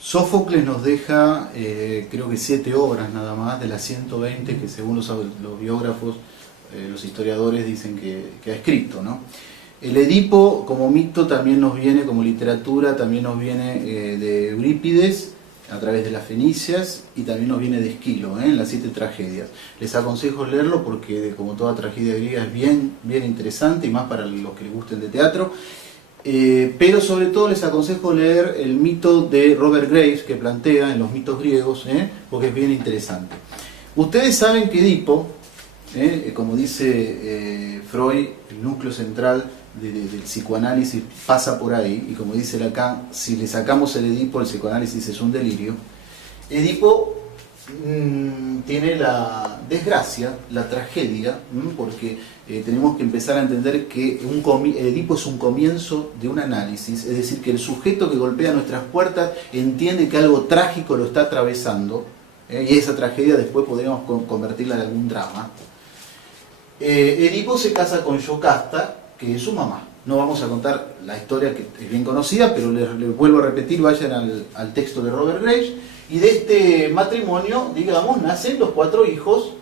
Sófocles nos deja, creo que 7 obras nada más de las 120 que según los biógrafos, los historiadores dicen que ha escrito, ¿no? El Edipo como mito también nos viene, como literatura, también nos viene de Eurípides, a través de las Fenicias, y también nos viene de Esquilo, en las 7 tragedias. Les aconsejo leerlo porque, como toda tragedia griega, es bien interesante, y más para los que les gusten de teatro. Pero sobre todo les aconsejo leer el mito de Robert Graves, que plantea en los mitos griegos, porque es bien interesante. Ustedes saben que Edipo, como dice Freud, el núcleo central del psicoanálisis pasa por ahí, y como dice Lacan, si le sacamos el Edipo, el psicoanálisis es un delirio. Edipo tiene la desgracia, la tragedia, porque tenemos que empezar a entender que Edipo es un comienzo de un análisis, es decir, que el sujeto que golpea nuestras puertas entiende que algo trágico lo está atravesando, y esa tragedia después podríamos convertirla en algún drama. Edipo se casa con Yocasta, que es su mamá. No vamos a contar la historia, que es bien conocida, pero les vuelvo a repetir, vayan al texto de Robert Graves, y de este matrimonio, digamos, nacen los 4 hijos,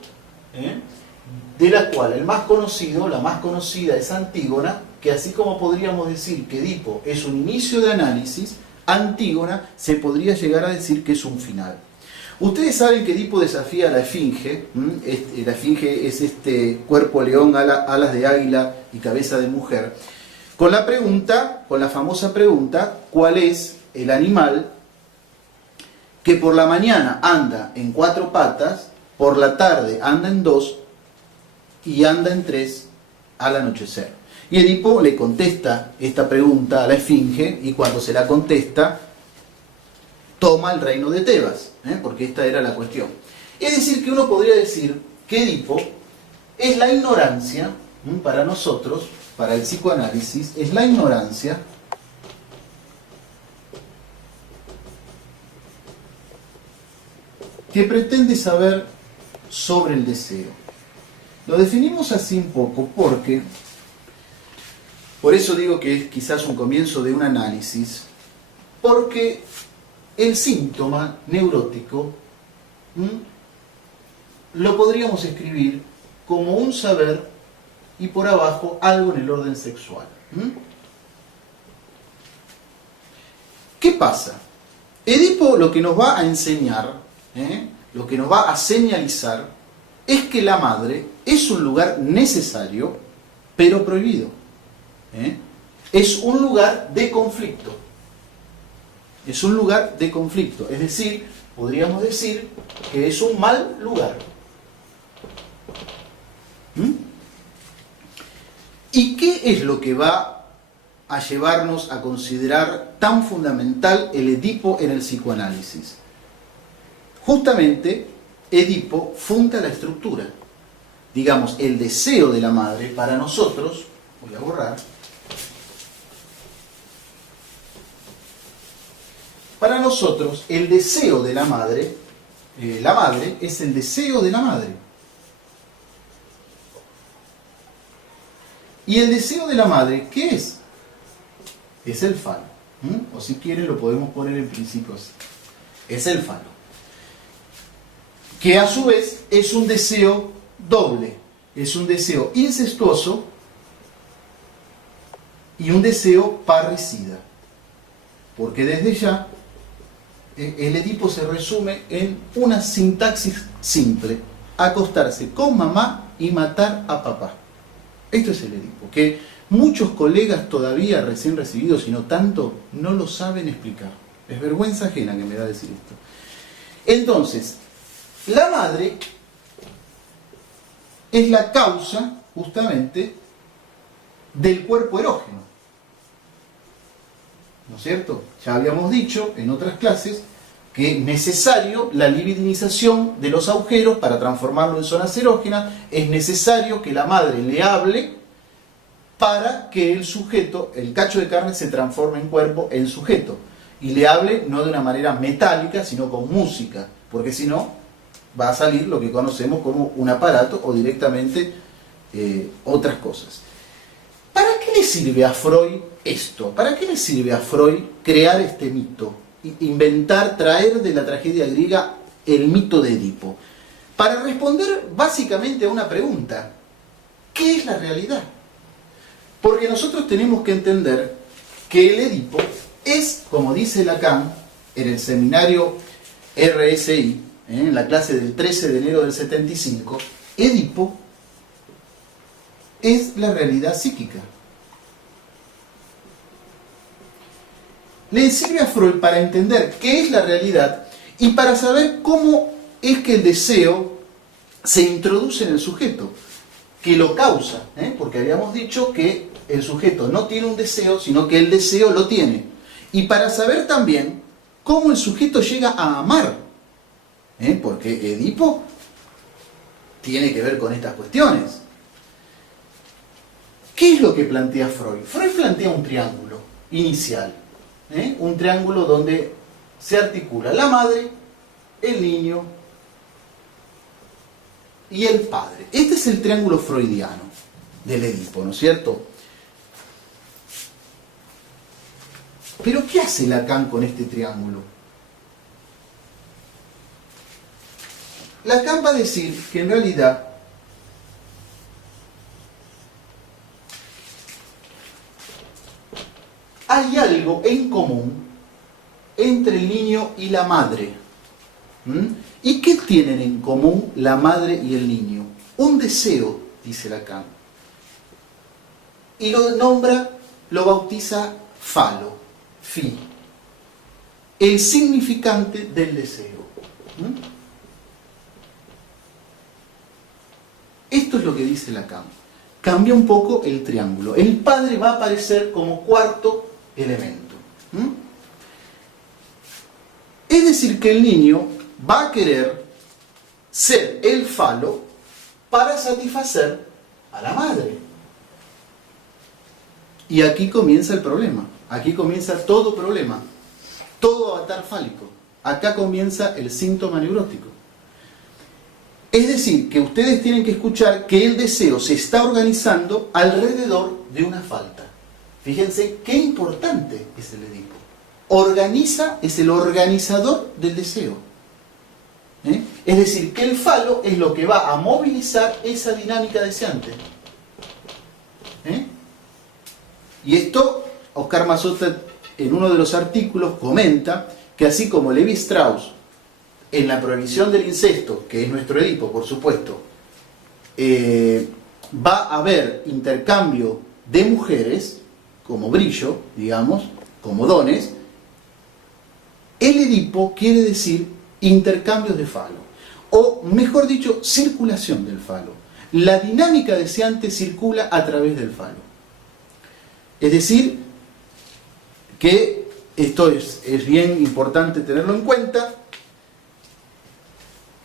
de la cual el más conocido, la más conocida es Antígona, que así como podríamos decir que Edipo es un inicio de análisis, Antígona se podría llegar a decir que es un final. Ustedes saben que Edipo desafía a la Esfinge. La Esfinge es este cuerpo león, alas de águila y cabeza de mujer, con la famosa pregunta: ¿cuál es el animal que por la mañana anda en 4 patas, por la tarde anda en 2 y anda en 3 al anochecer? Y Edipo le contesta esta pregunta a la Esfinge, y cuando se la contesta, toma el reino de Tebas, porque esta era la cuestión. Es decir, que uno podría decir que Edipo es la ignorancia, para nosotros, para el psicoanálisis, es la ignorancia que pretende saber sobre el deseo. Lo definimos así un poco porque, por eso digo que es quizás un comienzo de un análisis, porque el síntoma neurótico lo podríamos escribir como un saber y por abajo algo en el orden sexual. ¿Qué pasa? Edipo lo que nos va a enseñar, lo que nos va a señalizar, es que la madre es un lugar necesario, pero prohibido. Es un lugar de conflicto. Es un lugar de conflicto. Es decir, podríamos decir que es un mal lugar. ¿Y qué es lo que va a llevarnos a considerar tan fundamental el Edipo en el psicoanálisis? Justamente, Edipo funda la estructura. Digamos, el deseo de la madre para nosotros, voy a borrar, para nosotros el deseo de la madre es el deseo de la madre. ¿Y el deseo de la madre qué es? Es el falo. O si quieren lo podemos poner en principio así. Es el falo. Que a su vez es un deseo doble. Es un deseo incestuoso y un deseo parricida. Porque desde ya el Edipo se resume en una sintaxis simple: acostarse con mamá y matar a papá. Esto es el Edipo, que muchos colegas todavía recién recibidos, y no tanto, no lo saben explicar. Es vergüenza ajena que me da decir esto. Entonces, la madre es la causa, justamente, del cuerpo erógeno. ¿No es cierto? Ya habíamos dicho en otras clases que es necesario la libidinización de los agujeros para transformarlo en zonas erógenas. Es necesario que la madre le hable para que el sujeto, el cacho de carne, se transforme en cuerpo, en sujeto. Y le hable no de una manera metálica, sino con música, porque si no va a salir lo que conocemos como un aparato o directamente otras cosas. ¿Para qué le sirve a Freud esto? ¿Para qué le sirve a Freud crear este mito? inventar, traer de la tragedia griega el mito de Edipo? Para responder básicamente a una pregunta: ¿qué es la realidad? Porque nosotros tenemos que entender que el Edipo es, como dice Lacan en el seminario RSI, en la clase del 13 de enero del 75, Edipo es la realidad psíquica. Le sirve a Freud para entender qué es la realidad y para saber cómo es que el deseo se introduce en el sujeto, que lo causa, porque habíamos dicho que el sujeto no tiene un deseo, sino que el deseo lo tiene. Y para saber también cómo el sujeto llega a amar, porque Edipo tiene que ver con estas cuestiones. ¿Qué es lo que plantea Freud? Freud plantea un triángulo inicial, un triángulo donde se articula la madre, el niño y el padre. Este es el triángulo freudiano del Edipo, ¿no es cierto? Pero ¿qué hace Lacan con este triángulo? Lacan va a decir que en realidad hay algo en común entre el niño y la madre. ¿Y qué tienen en común la madre y el niño? Un deseo, dice Lacan. Y lo nombra, lo bautiza falo, fi, el significante del deseo. Esto es lo que dice Lacan. Cambia un poco el triángulo. El padre va a aparecer como cuarto elemento. Es decir, que el niño va a querer ser el falo para satisfacer a la madre. Y aquí comienza el problema. Aquí comienza todo problema. Todo avatar fálico. Acá comienza el síntoma neurótico. Es decir, que ustedes tienen que escuchar que el deseo se está organizando alrededor de una falta. Fíjense qué importante es el Edipo. Organiza, es el organizador del deseo. Es decir, que el falo es lo que va a movilizar esa dinámica deseante. Y esto, Oscar Mazzotta, en uno de los artículos, comenta que así como Levi Strauss, en la prohibición del incesto, que es nuestro Edipo, por supuesto, va a haber intercambio de mujeres, como brillo, digamos, como dones. El Edipo quiere decir intercambios de falo, o mejor dicho, circulación del falo. La dinámica deseante circula a través del falo. Es decir, que esto es bien importante tenerlo en cuenta.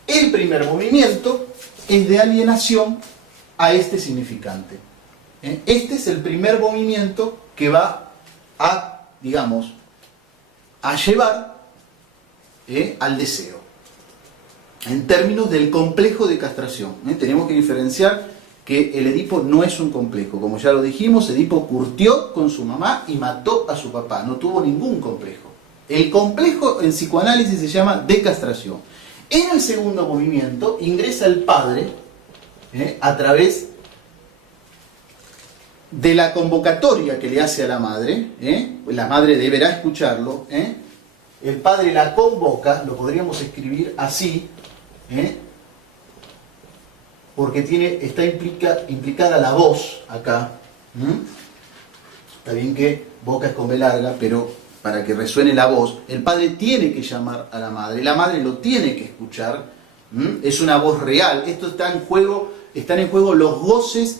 El primer movimiento es de alienación a este significante. Este es el primer movimiento que va a, digamos, a llevar al deseo. En términos del complejo de castración, tenemos que diferenciar que el Edipo no es un complejo. Como ya lo dijimos, Edipo curtió con su mamá y mató a su papá. No tuvo ningún complejo. El complejo en psicoanálisis se llama decastración. En el segundo movimiento ingresa el padre a través de la convocatoria que le hace a la madre. La madre deberá escucharlo. El padre la convoca, lo podríamos escribir así, porque está implicada la voz acá. Está bien que boca es con B larga, pero para que resuene la voz, el padre tiene que llamar a la madre lo tiene que escuchar. Es una voz real. Esto está en juego, están en juego los goces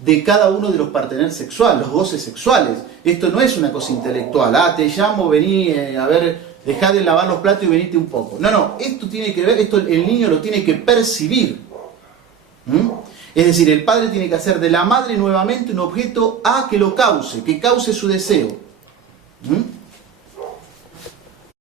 de cada uno de los parteneres sexuales, los goces sexuales. Esto no es una cosa intelectual. Te llamo, vení, a ver, dejá de lavar los platos y venite un poco. No, esto tiene que ver, esto el niño lo tiene que percibir. Es decir, el padre tiene que hacer de la madre nuevamente un objeto que lo cause, que cause su deseo.